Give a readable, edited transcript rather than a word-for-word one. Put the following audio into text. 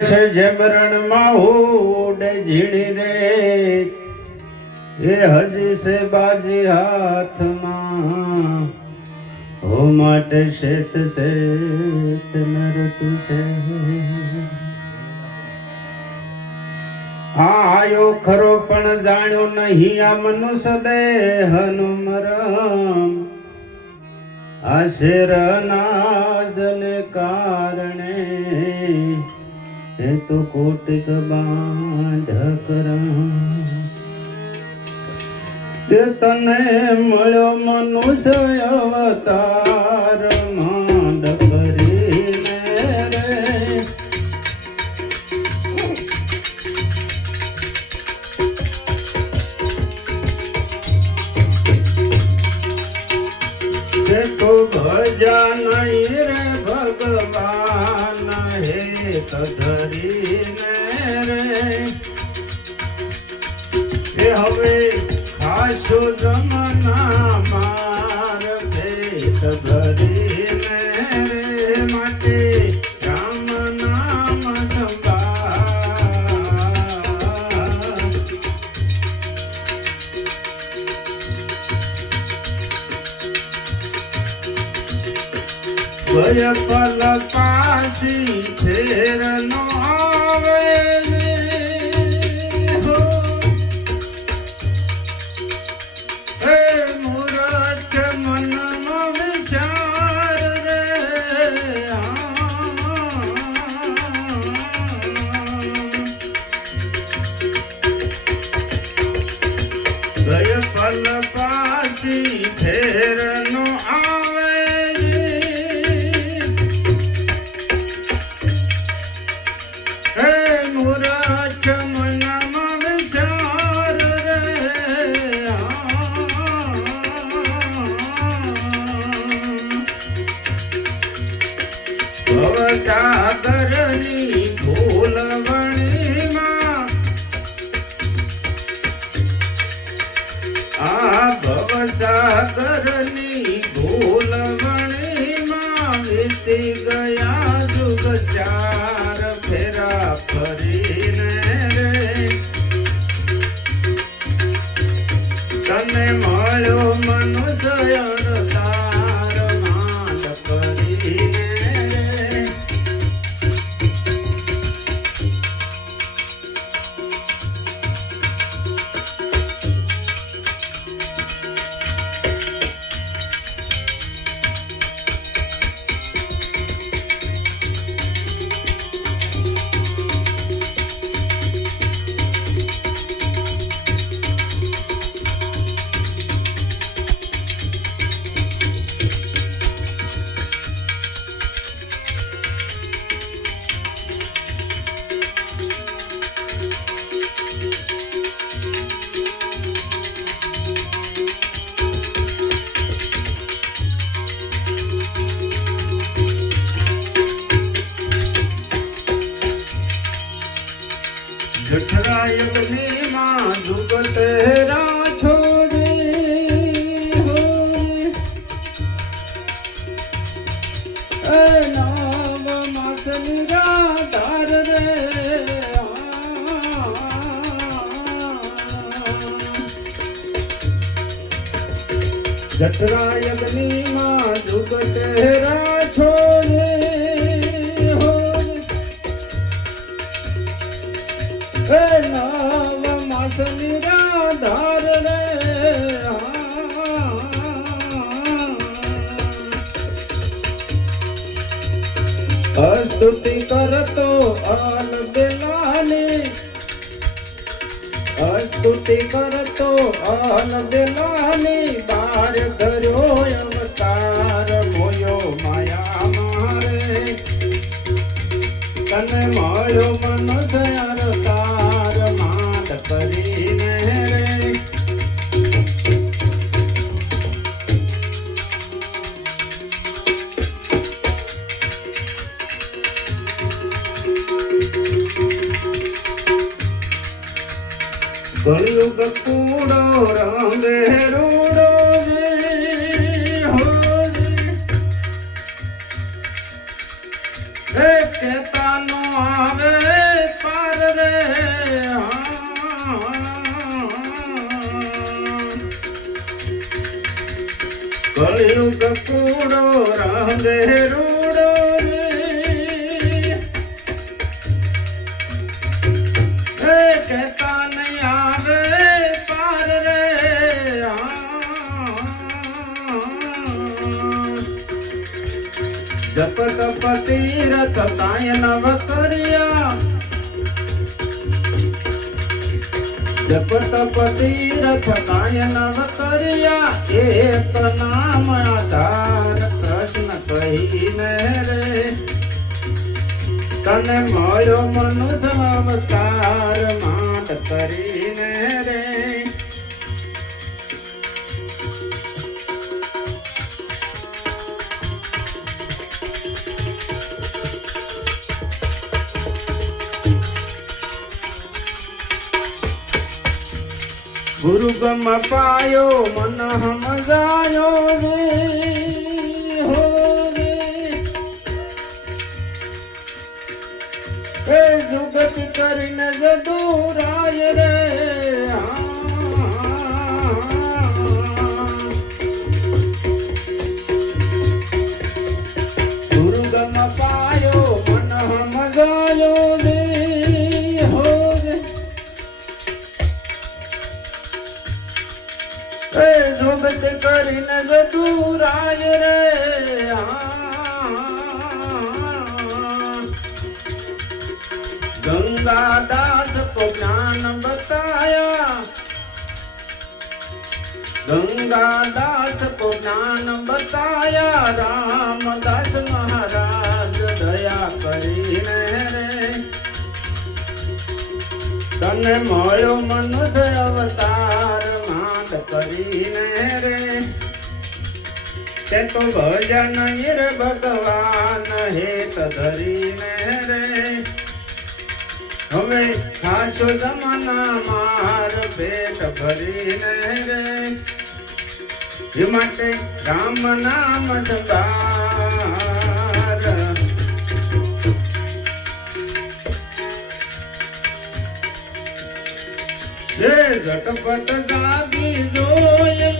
છે જેમ રણમાં ઉડે ઝીણી રે એ હજી છે બાજી હાથમાં હો માટે શેત શેત નરતું છે આયો ખરો પણ જાણ્યો નહીં આ મનુષ્ય દેહનું મરમ આ શેરના જને કારણે એ તો કોટિક બાંધ કરા તે તને મળ્યો મનુષ્ય અવતાર માંડ કરીને રે તે તો ભજા નહીં રે ભગવાન હે કધરીને રે એ હવે ખાશો જમના માર ભેટ ભરીને રે માટે રામ નામ સંભાળ ભય પલ પાસી ફેર નો આવે હો હે મૂરખ મનમાં વિચાર રે ભય પલ પાસી ફેર નો આવે સાગરની ભૂલવણીમાં આ ભવસાગરની ભૂલવણીમાં વીતી ગયા જુગ ચાર ફેરા ફરીને રે તને મળ્યો મનુષ્ય અવતાર માંડ કરીને જઠરાયગની માં જુગત રાછો જી હો એ નામ માસ નિરાધાર રે જઠરાયગની માં જુગત રાછો નામ માસ નિરાધાર રે સ્તુતિ કરતો આલ બેલાની સ્તુતિ કરતો આલ બેલાની બાર ધર્યો અવતાર મોયો માયા મારે તને મળ્યો મનુષ્ય અવતાર માંડ કરીને રે કળિયુગ કૂડો રંગે રૂડો જી હો જી કેતાનો આવે યુગ કૂડો રાંધે રૂડો કહેતા નહીં આવે પાર રે જપ તપ તીરથ કાંઈ નવ કર્યા જપ તપ તીરથ કાંઈ નવ કર્યા એક નામ આધાર કૃષ્ણ કહીને રે તને મળ્યો મનુષ્ય અવતાર માંડ કરીને રે ગુરુ ગમ પાયો મન સમજાયો રે હો રે એ જુગત કરીને જદુરાય રે ગુરુ ગમ પાયો મન સમજાયો રે હો રે એ જુગત કરીને જદુરાય રે गंगादास को ज्ञान बताया गंगादास को ज्ञान बताया रामदास महाराज दया કરીને રે તને મળ્યો મનુષ્ય અવતાર માંડ કરીને રે તે તો ભજન હીર ભગવાન હેત ધરીને રે હવે ખાસો જમાના માર પેટ ભરીને રે એ માટે રામ નામ સંભાર જે ઝટપટ જાગી જોય